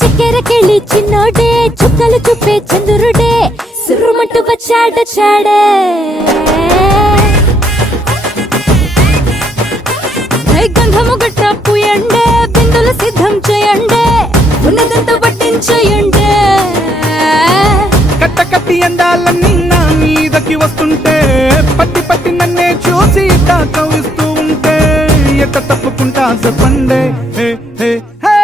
చక్కెరకెళ్ళి చిన్నోడే చుక్కలు చూపే చంద్రుడే సురుమంటూ వచ్చాడే గంధము గట్ట పూయండే బిందులు సిద్ధం చేయండే ఉన్నదంతా పట్టించేయండే కట్ట కట్టి అందాలన్నీ నా మీదకి వస్తుంటే పట్టి పట్టి నన్నే చూసి కవిస్తూ ఉంటే ఎట్ట తప్పుకుంటా చెప్పండే హే హే హే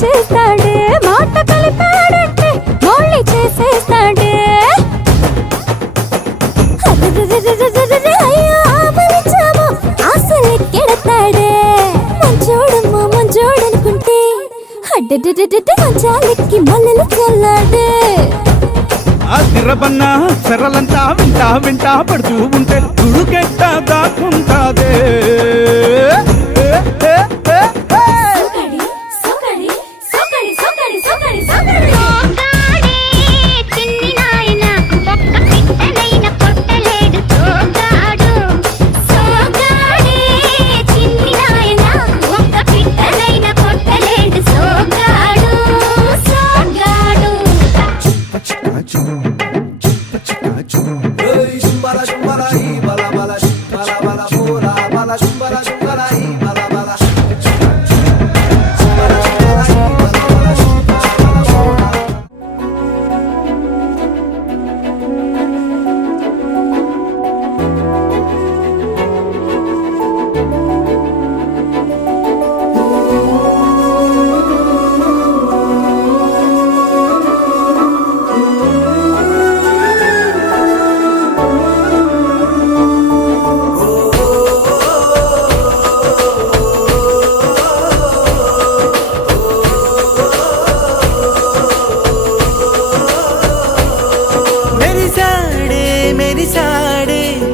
చేస్తాడే మాట కలిపాడంటే మౌళి చేసేస్తాడే అయ్యో ఆపలించామో ఆశలెక్కెడతాడే మంచోడమ్మా మంచోడనుకుంటే అడ్డడ్డడ్డ మంచాలెక్కి మల్లెలు చల్లాడే ఆ తిరబన్న చెరలంతా వింటా పడుతూ ఉంటే తుడుకెట్ట దాక్కుంటాదే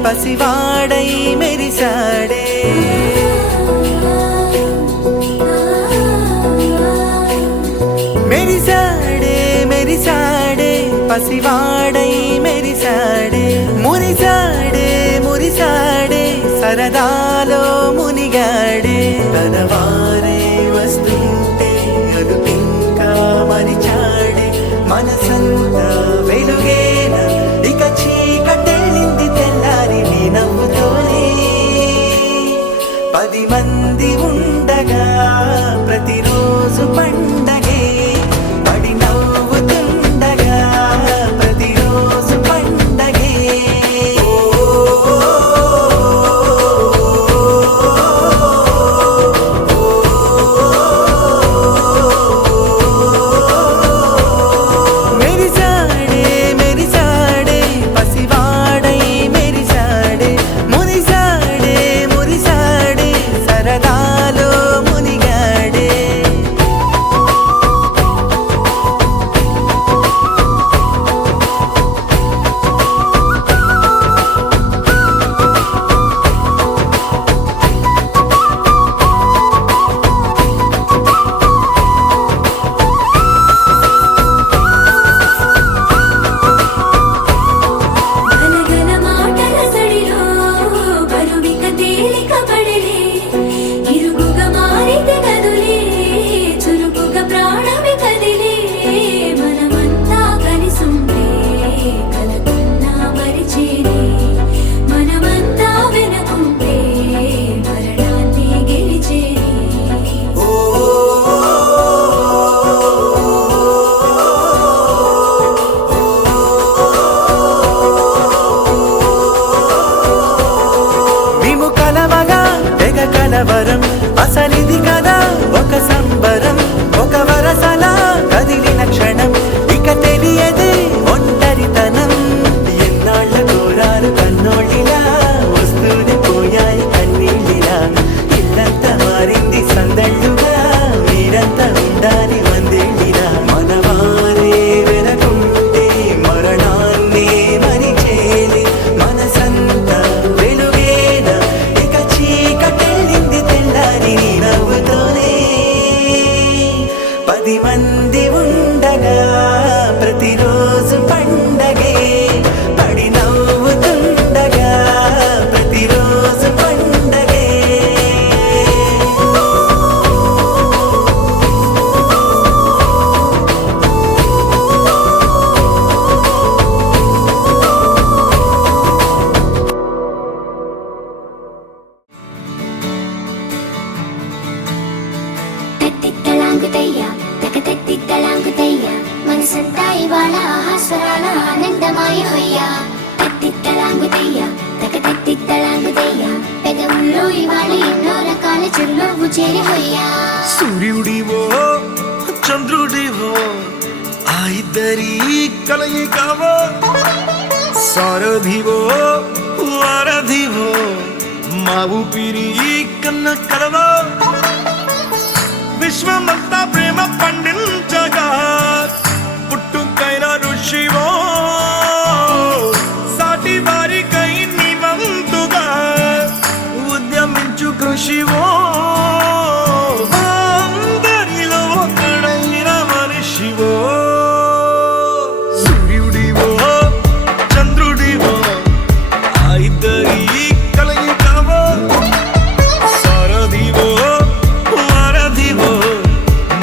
పసివాడై మెరిసాడే మెరిసాడే పసివాడై మెరిసాడే మురిసాడే సరదాలో మునిగాడే తనవారే వస్తుంటే అదుపింకా మరిచాడే మనసంతా వెలుగేన ఇక చీకటెళ్ళింది తెల్లారి నీ నవ్వుతోనే 10 మంది ఉండగా ప్రతిరోజు పండగే పడి నవ్వుతుండగా ప్రతిరోజు పండగే మెరిసాడే ఆనందమాయ హొయ్యా తత్తిత్తలాంగుతయ్యా తకతత్తిత్తలాంగుతయ్యా పెదవుల్లో ఇవాళ ఎన్నో రకాల చిరునవ్వు చేరి హొయ్యా సూర్యుడివో చంద్రుడివో ఆ ఇద్దరి కలయికవో సారథివో వారధివో మా ఊపిరి కన్న కలవో విశ్వమంతా ప్రేమ పండించగా పుట్టుకైన ఋషివో సాటి వారికై నివంతుగా ఉద్యమించు కృషివో అందరిలో ఒకడైన మనిషివో సూర్యుడివో చంద్రుడివో ఆ ఇద్దరి కలయికవో సారథివో వారధివో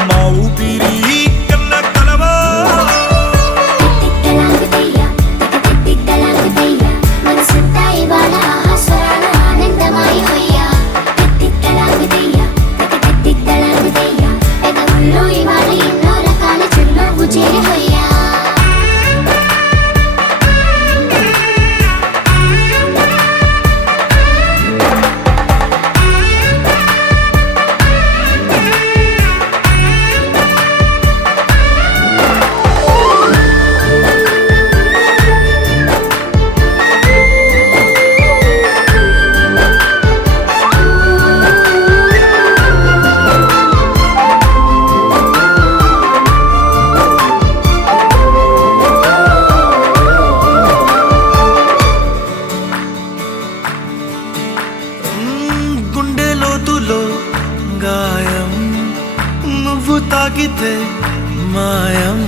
మా ఊపిరి కన్న కలవో తిత్తలాంగుతయ్యా తకతత్తిత్తలాంగుతయ్యా మనసంతా ఇవాళ ఆస్వరాల ఆనందమాయ హొయ్యా తిత్తలాంగుతయ్యా తకతత్తిత్తలాంగుతయ్యా పెదవుల్లో ఇవాళ ఎన్నో రకాల చిరునవ్వు చేరి హొయ్యా గుండె లోతులో గాయం నువ్వు తాకితే మాయం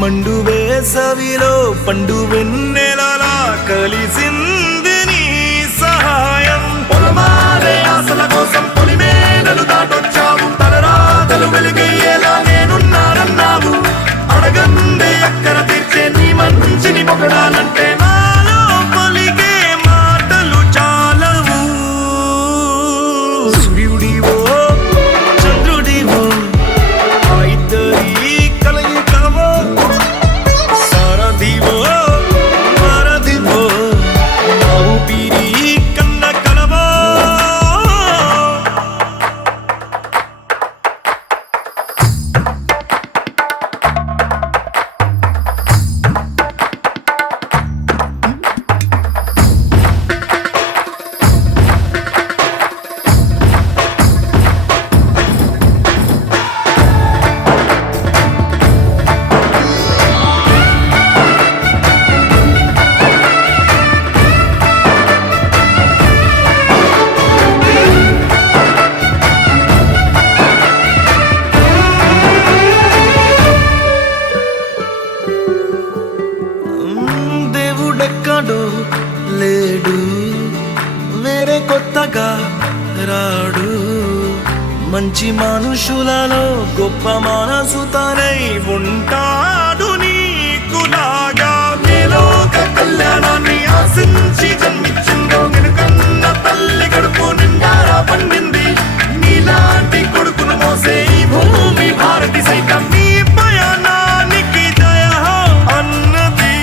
మండు వేసవిలో పండు వెన్నెలలా కలిసింది నీ సహాయం పొలమారే ఆశల కోసం పొలిమేనలు దాటొచ్చావు తలరాతలు వెలుగయ్యేలా నేనున్నానన్నావు అడగందే అక్కర తీర్చే నీ మంచిని పొగడాలంటే నాలో పలికే మాటలు చాలవు సూర్యుడివో చంద్రుడివో ఆ ఇద్దరి కలయికవో సారథివో వారధివో మా ఊపిరి కన్న కలవో దేవుడెక్కడో లేడు వేరే కొత్తగా రాడు మంచి మనుషులలో గొప్ప మనసు తనై ఉంటాడు నీకులాగా మేలోక కళ్యాణాన్ని ఆశించి జన్మించిందో నిన్నుకన్న తల్లి కడుపు నిండారా పండింది నీలాంటి కొడుకును మోసే ఈ భూమి భారతి సైతం నీ పయనానికి జయ అన్నది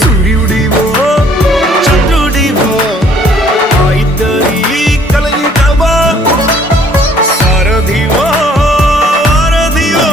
సూర్యుడివో చంద్రుడివో ఆ ఇద్దరి కలయికవో సారథివో వారధివో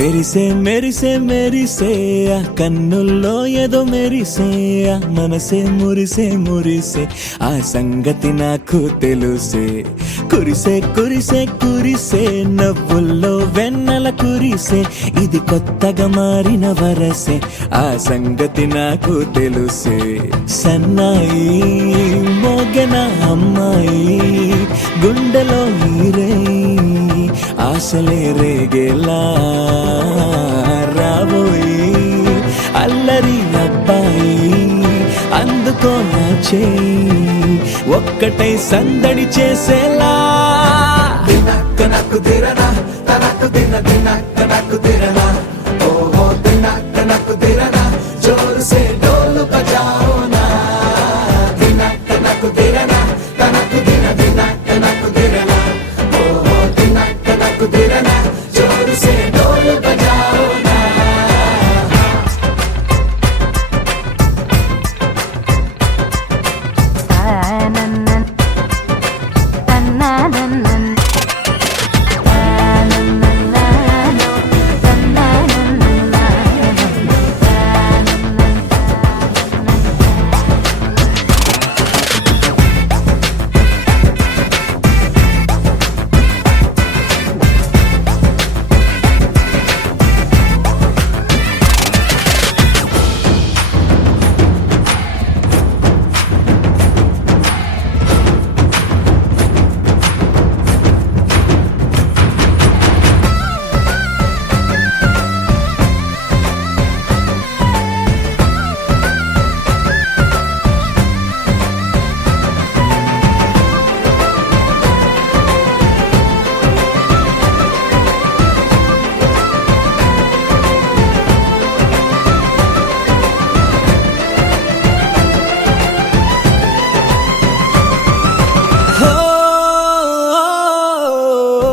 మెరిసే మెరిసే మెరిసే ఆ కన్నుల్లో ఏదో మెరిసే ఆ మనసే మురిసే మురిసే ఆ సంగతి నాకు తెలుసే కురిసే కురిసే కురిసే నవ్వుల్లో వెన్నెల కురిసే ఇది కొత్తగా మారిన వరసే ఆ సంగతి నాకు తెలుసే సన్నాయి మోగన అమ్మాయి గుండెలో ఈరే ఆశలే రేగేలా రాబోయి అల్లరి అబ్బాయి అందుకో నా చేయి ఒక్కటై సందడి చేసేలా దినక్క నాకు దిరనా తనకు దిన దినక్క నాకు దిరనా ఓహో దినక్క నాకు దిరనా జోరు సే డోలు బజాओ నా దినక్క నాకు దిరనా తనకు దిన దినక్క నాకు దిరనా ఓహో దినక్క నాకు దిరనా జోరు సే డోలు బజాओ నా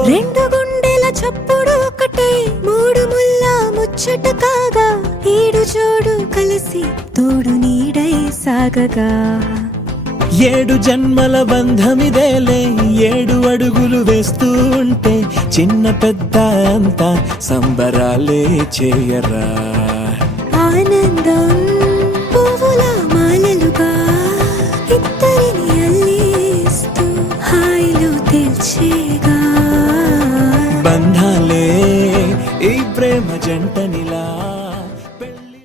రెండు గుండెల చప్పుడు ఒకటే మూడు ముల్ల ముచ్చట కాగా ఈడు జోడు కలిసి తోడు నీడై సాగగా ఏడు జన్మల బంధమిదేలే ఏడు అడుగులు వేస్తూ ఉంటే చిన్న పెద్ద అంతా సంబరాలే చేయరా ఆనందం పువ్వుల మాలలుగా ఇద్దరిని అల్లిస్తూ హాయిలో తెల్చేగా బంధాలే ఈ ప్రేమ జంటనిలా పెళ్లి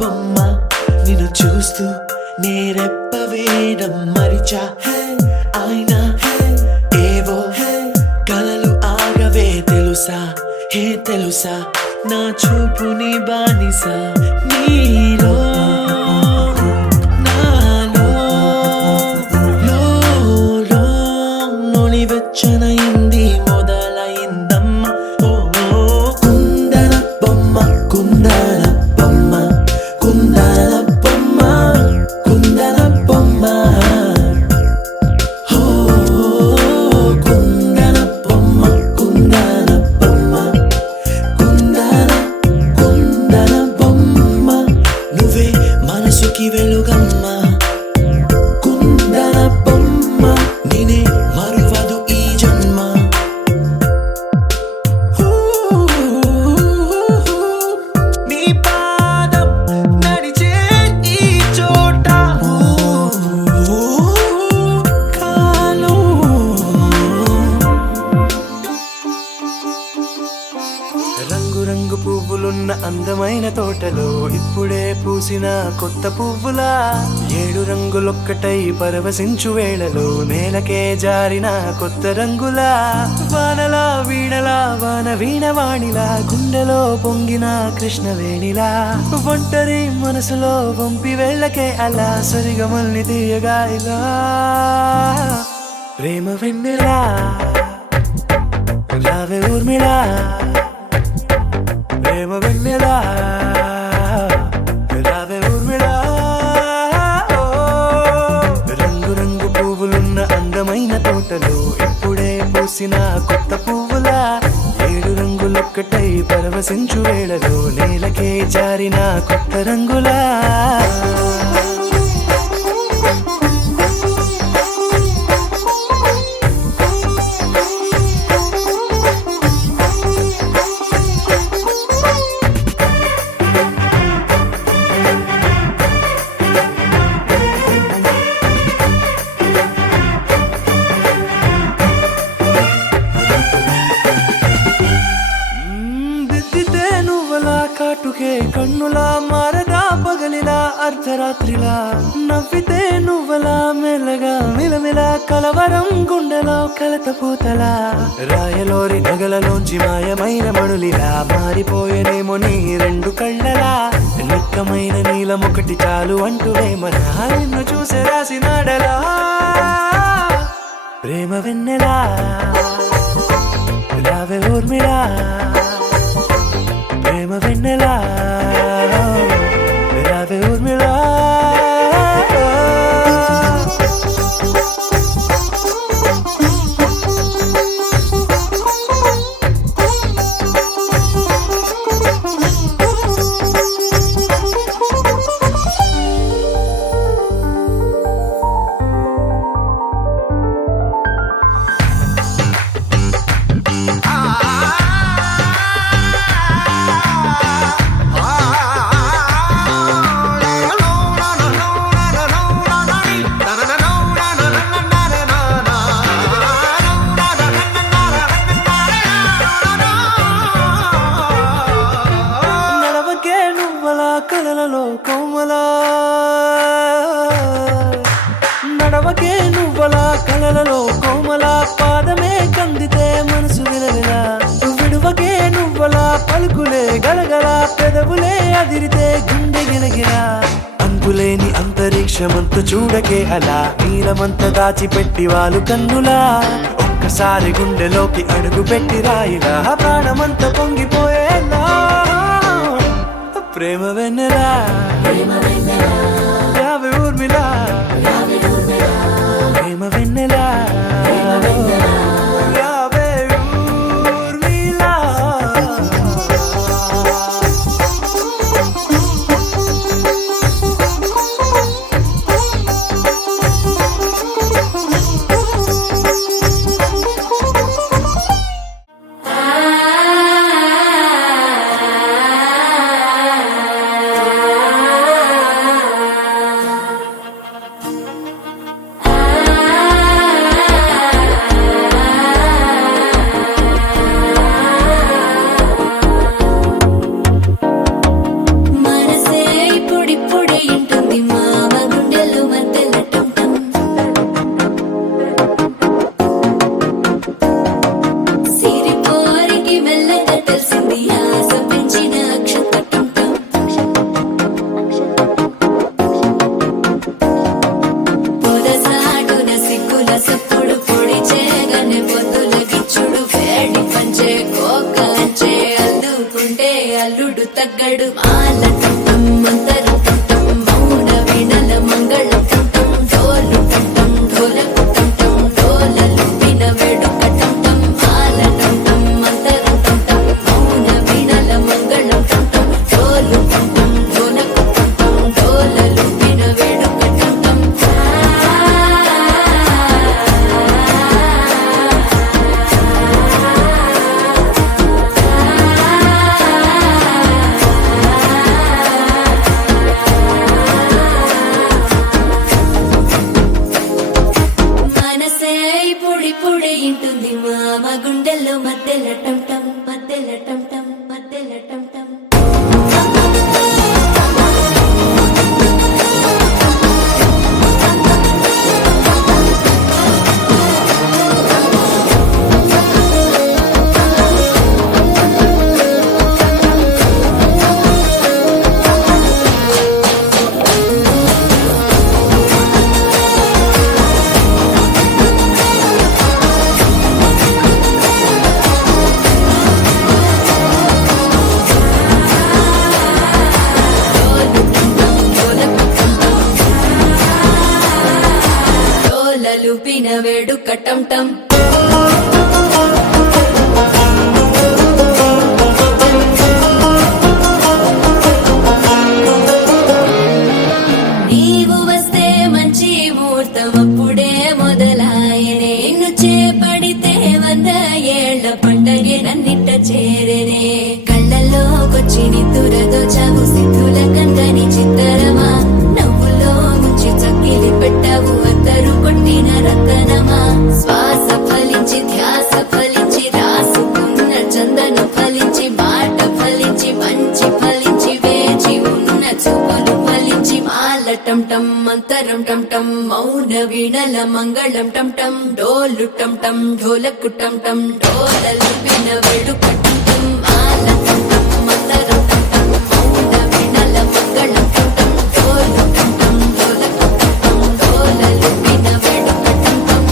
బొమ్మ నిన్ను చూస్తూ నేరెప్ప వేయడం మరిచా అయినా ఏవో కలలు ఆగవే తెలుసా హే తెలుసా నా చూపుని బానిసా నీలో నాలో లో నొలి వెచ్చనైంది మొదలైందమ్మ ఓ కుందన బొమ్మ కుందన బొమ్మ కుందన బొమ్మ కుందన బొమ్మ ఓ కుందన బొమ్మ కుందన బొమ్మ కుందన బొమ్మ నువ్వే మనసుకి వెలుగమ్మ కుందన బొమ్మ నేనే మరువదు ఈ జన్మ నీ పాదం నడిచే ఈ చోట కాలం రంగు రంగు పువ్వులున్న అందమైన తోటలో ఇప్పుడే పూసిన కొత్త పువ్వులా ఏడు రంగులొక్కటై పరవశించు వేళలో నేలకే జారిన కొత్త రంగులా వానలా వీణలా వాన వీణవాణిలా గుండెలో పొంగిన కృష్ణవేణిలా ఒంటరి మనసులో పంపి వెళ్ళకే అలా సరిగమల్ని తీయగా ఇలా ప్రేమ వెన్నెలా రావే ఊర్మిళా ప్రేమ వెన్నెలా రావే ఊర్మిళా పూసిన కొత్త పువ్వులా 7 రంగులొక్కటై పరవశించు వేళలో నేలకే జారిన కొత్త రంగులా దిద్దితే నువ్వలా కాటుకే కన్నులా మారగా పగలిలా అర్ధరాత్రిలా నవ్వితే నువ్వలా మెల్లగా మిలమిలా కలవరం గుండెలో కలతపోతలా రాయలోరి నగలలోంచి మాయమైన మణులిలా మారిపోయేనేమో నీ 2 కళ్ళలా నిక్కమైన నీలమొకటి చాలు అంటూ వేమనా నిన్ను చూసే రాసినాడలా ప్రేమ వెన్నెలా రావే ఊర్మిళా ప్రేమ వెన్నెలా రావే ఊర్మిళా కలలలో కోమలా నడవకే నువ్వలా కలలలో కోమలా పాదమే కందితే మనసు విలవిలా విడువకే నువ్వలా పలుకులే గలగల పెదవులే అదిరితే గుండె గిలగిలా అంతులేని అంతరిక్షమంత చూడకే అలా నీలమంత దాచిపెట్టి వాళ్ళు కన్నులా ఒక్కసారి గుండెలోకి అడుగు పెట్టి రాయిలా ప్రాణమంత పొంగిపోయేలా ప్రేమ వెన్నెలా రావే ఊర్మిళా ప్రేమ వెన్నెలా రావే ఊర్మిళా అల్లుడు తగ్గడు మాల టం మంతరు టం మౌన వినల మంగళ టం డోలు టం ఢోలకు టం డోలలు విన వేడుక టం మాల టం మంతరు టం మౌన వినల మంగళ టం డోలు టం ఢోలకు టం డోలలు విన వేడుక టం ఇంటుంది మామ గుండెల్లో మధ్యల టం టం మధ్యల టం టం మధ్యల టం టం వేడుక టం టం టం టం మంతరం టం టం మౌన వీణల మంగళం టం టం డోలు టం టం ఢోలకు టం టం డోలలు విన వేడుక టం టం మాల టం టం మంతరం టం టం మౌన వీణల మంగళం టం టం డోలు టం టం ఢోలకు టం టం డోలలు విన వేడుక టం టం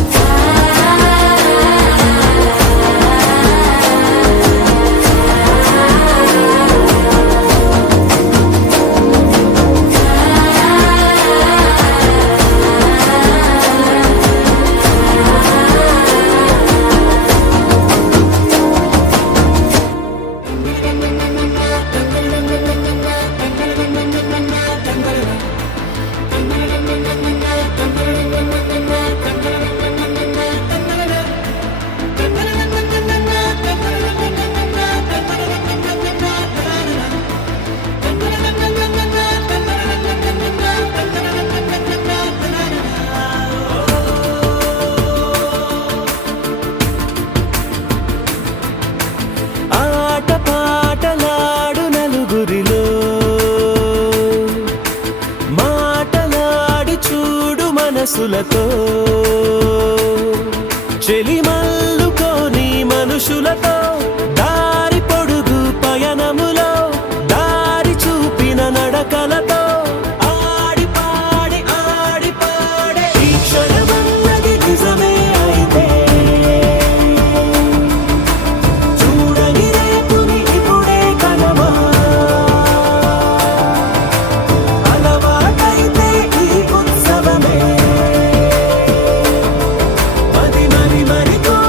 ఆట పాటలాడు నలుగురిలో మాటలాడి చూడు మనసులతో చెలిమల్లుకోని మనుషులతో దారి పొడుగు పయనములో దారి చూపిన నడకలతో ఆడి పాడే ఈ క్షణమన్నది నిజమే అయితే చూడని రేపుని ఇప్పుడే కలవా అలవాటైతే ఈ ఉత్సవమే మరి కోరి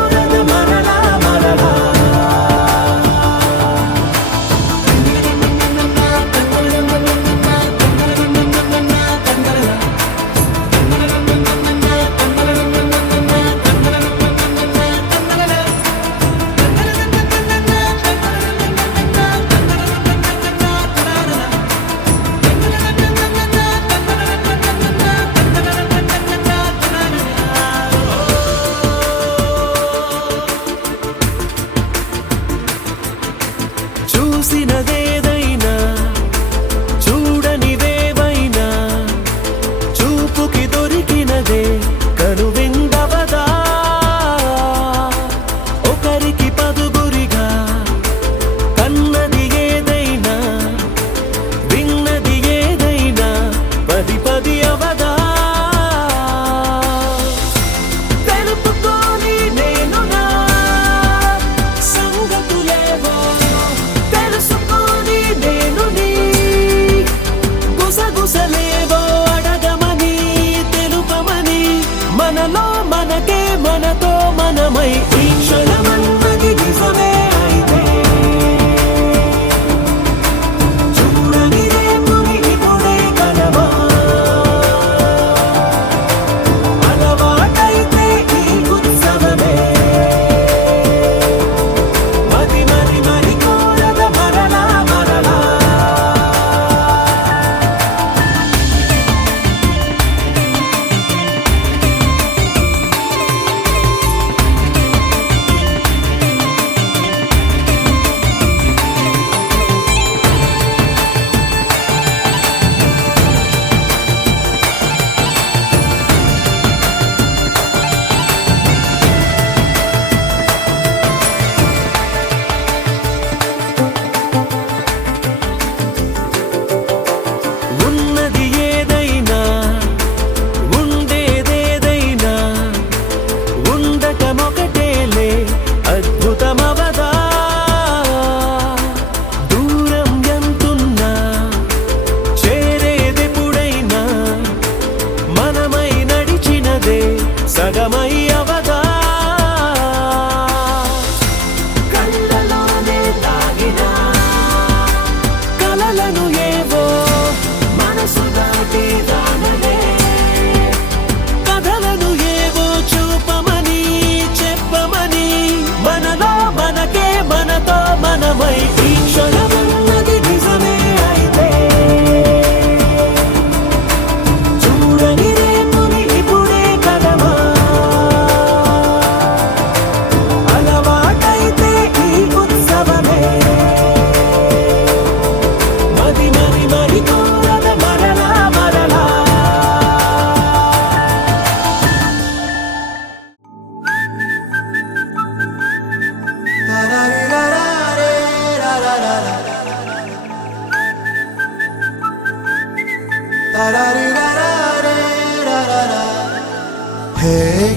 హే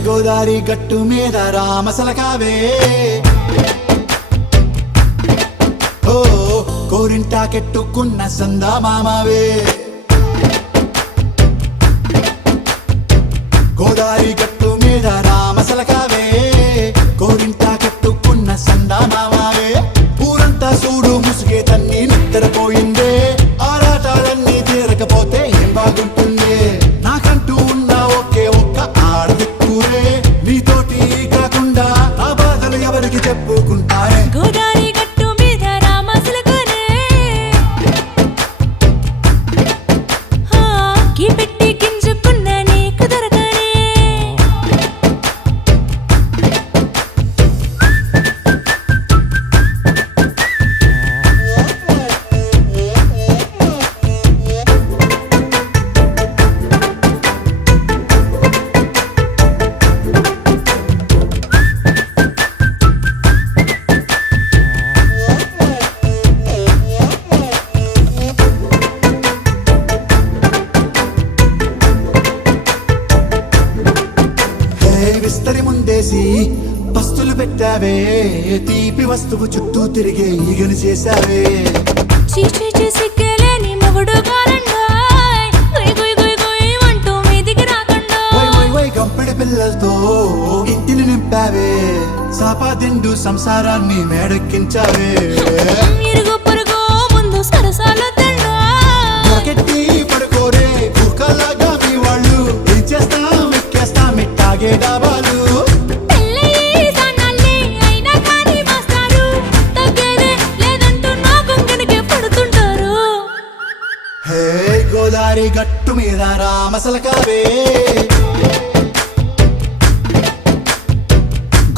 గోదారి గట్టు మీద రామసలకావే ఓ కోరింటాకెట్టుకున్న సందా మామావే గోదారి గట్టు మీద రామసలకావే కోరింటాకెట్టుకున్న సందా మామావే ఊరంతా చూడు ముసుగే తన్ని నిద్రపోయిందే ఆరాటాలన్నీ తీరకపోతే ఏం బాగుంటుంది నాకంటూ ఉన్న ఒకే ఒక్క ఆడదిక్కురే నీతోటి కాకుండా నా బాధలు ఎవరికి చెప్పుకుంటారే గోదారి గట్టు మీద రామసలకానే కీ పెట్టి గింజుకున్న నీకు దొరకనే విస్తరి ముందేసి పస్తులు పెట్టావే తీపి వస్తువు చుట్టూ తిరిగే ఈగను చేశావే చీచీ చేసి కేలేని మొగుడు గారండాయ్ గుయ్ గుయ్ గుయ్ గుయ్ అంటూ మీదికి రాకుండా వై వై వై గంపెడి పిల్లలతో ఇంటిని నింపావే సాపాదిండు సంసారాన్ని మేడెక్కించావే ఇరుగు పొరుగు ముందు సరసాలు తిండా పకెట్టి పడుకోరే కుక్కలాగా మీ వాళ్ళు ఏం చేస్తాం ఎక్కేస్తాం ఇట్టాగే డాబాలు పెళ్ళయి సన్నాళ్ళే అయినా కానీ మాస్తారు తగ్గేదే లేదంటూ నా కొంగనికే పడుతుంటారు హే గోదారి గట్టు మీద రామసలకావే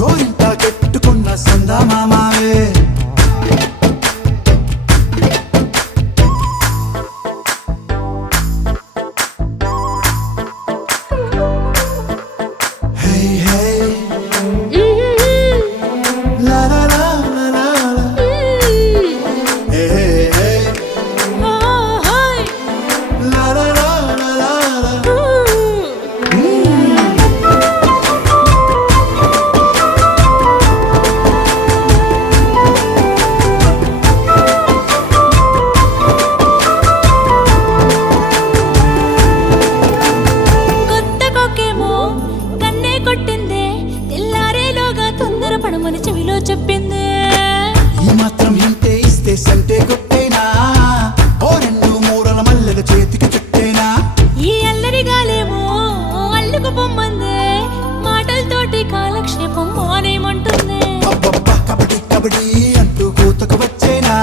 గోరింట కెట్టుకున్న సందా మామావే హే హే లా లా లా లా లా లా. హే హే హే లా లా లా లా లా లా. కొత్త కొక్కేమో కన్నే కొట్టిందే తెల్లారేలోగా తొందరపడమని చెవిలో చెప్పిందే ఈ మాత్రం ఇంటే ఇస్తే సంటే కొట్టేనా ఓ రెండు మూరల మల్లెల చేతికి చుట్టేనా ఈ అల్లరి గాలేమో అల్లుకు పొమ్మందే మాటలతోటి కాలక్షేపం మానేమంటుంది అబ్బబ్బా కబడ్డీ కబడ్డీ అంటూ కూతకు వచ్చేనా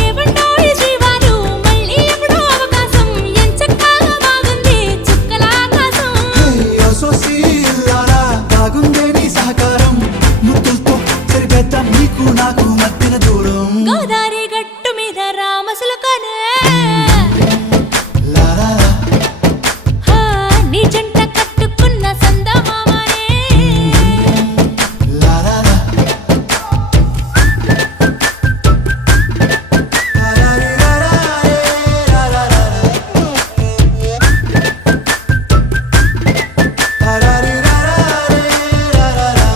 ఏమంటావు శ్రీవారు మళ్ళీ ఎప్పుడో అవకాశం ఎంచక్కా బాగుంది చుక్కల ఆకాశం హే అసోసి ఇల్లారా బాగుందే నీ సహకారం ముద్దులతో సరిపెద్దాం నీకు నాకు మధ్యన దూరం గోదారి గట్టు మీద రామసలకానే లా లా లా. నీ జంట కట్టుకున్న సందమామనే లా లా లా. లా లా లా లా లా లా లా లా. లా లా లా లా లా లా లా.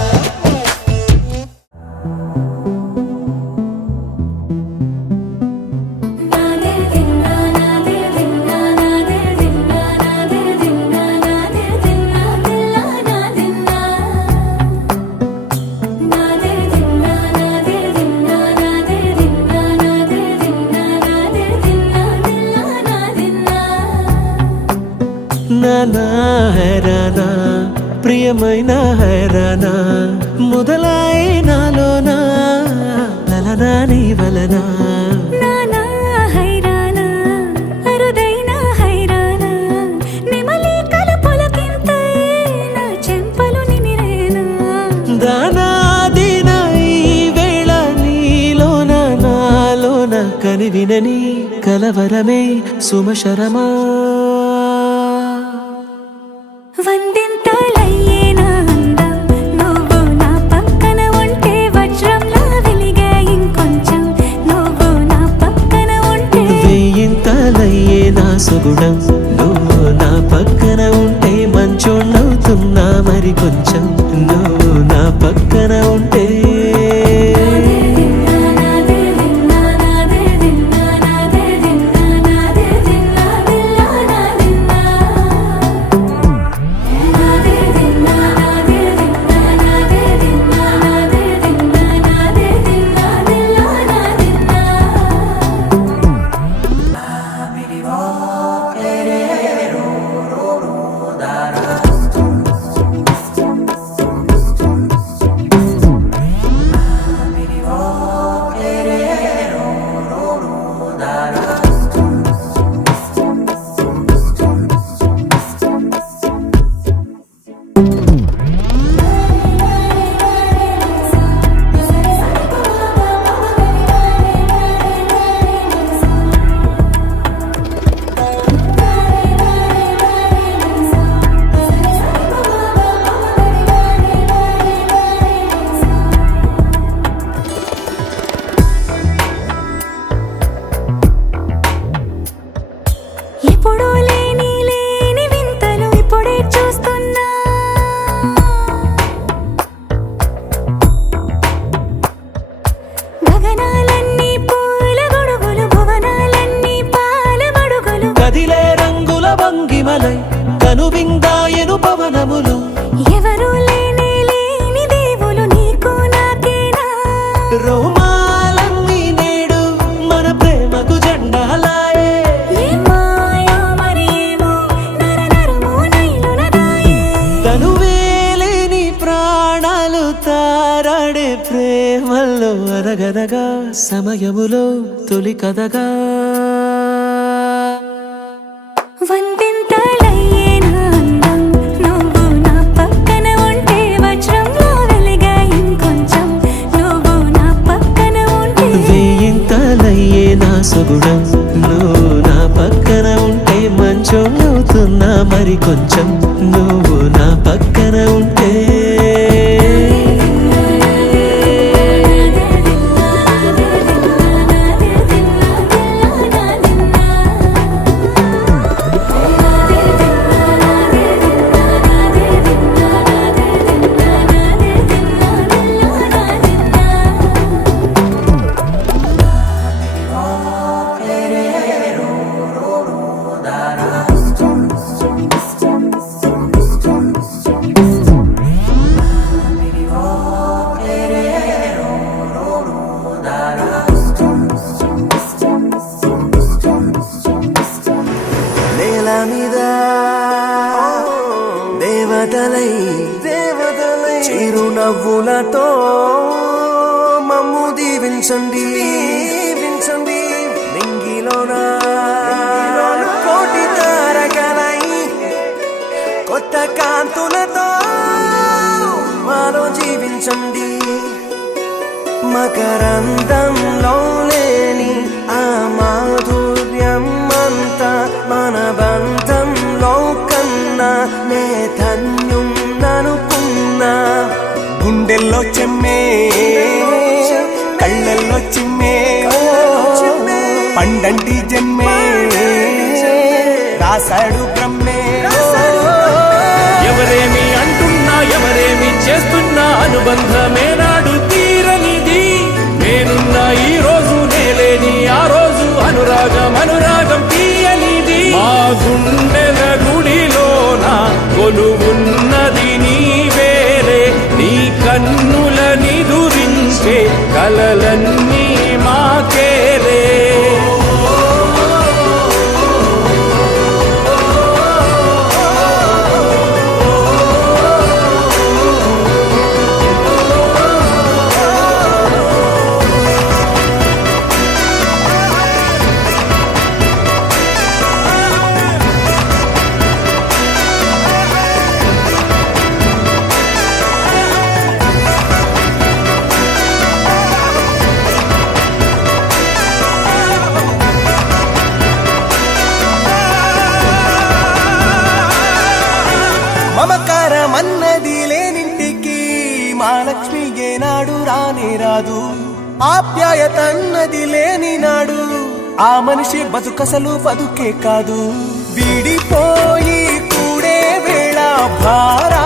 నానా హైరానా ప్రియమైన హైరానా మొదలాయి నాలోనా లలనా నీ వలనా నానా హైరానా అరుదైన హైరానా నెమలి కలుపులకింతై నా చెంపలు నిమిరేనా దానా దీనా ఈ వేళ నీలోన నాలోన కనివినని కలవరమే సుమశరమా వందింతలయ్యేనా అందం నువ్వు నా పక్కన ఉంటే వజ్రంలా వెలిగే ఇంకొంచెం నువ్వు నా పక్కన ఉంటే వేయింతలై నిద్రలయ్యే నా సుగుణం నువ్వు నా పక్కన ఉంటే మంచోళ్ళవుతున్నా మరి కొంచెం నువ్వు నా పక్కన ఉంటే ఎప్పుడూ లేని లేని వింతలు ఇప్పుడే చూస్తున్నా గగనాలన్నీ పూల గొడుగులు భువనాలన్నీ పాల గొడుగులు కదిలే రంగుల భంగిమలై కనువిందాయను పవనములు ఎవరు లేని లేని దేవులు నీకు నాకేనా రోమాలన్నీ నేడు మన ప్రేమకు జెండాలాయే ఏ మాయో మరేమో నరనరమో నైలునదాయే తనువేలేని ప్రాణాలు తారాడే ప్రేమల్లో అరగనగా సమయములో తొలి కథగా వందింతలయ్యే నా అందం నువ్వు నా పక్కన ఉంటే వజ్రంలో వెలిగా ఇంకొంచెం నువ్వు నా పక్కన ఉంటే వేయింతలయ్యే నా సుగుణం నువ్వు నా పక్కన ఉంటే మంచోళ్ళవుతున్నా మరి కొంచెం నువ్వు నా పక్కన ఉంటే నేల మీద దేవతలై చిరునవ్వులతో మమ్ము దీవించండి నింగిలోన కోటి తారకలై కొత్త కాంతులతో మాలో జీవించండి మకరందంలో లేని ఆ మాధుర్యం అంతా మన బంధంలో కన్నా నే ధన్యం ననుకున్నా గుండెల్లో చెమ్మే కళ్ళల్లో చిమ్మే పండంటి జన్మే రాశాడు బ్రహ్మే ఎవరేమి అంటున్నా ఎవరేమి చేస్తున్నా అనుబంధమే నాడు తీరనిది నేనున్నా ఈ రోజు నేలేని ఆ రోజు అనురాగం తీయనిది మా గుండెల గుడిలోన కొలువున్నది నీవేలే నీ కన్నుల నిదురించే కలలన్నీ మాకేలే మమకారమన్నది లేనింటికి మహాలక్ష్మి ఏనాడు రానే రాదు ఆప్యాయత అన్నది లేని నాడు ఆ మనిషి బతుకసలు బతుకే కాదు. విడిపోయి కూడే వేళ భారా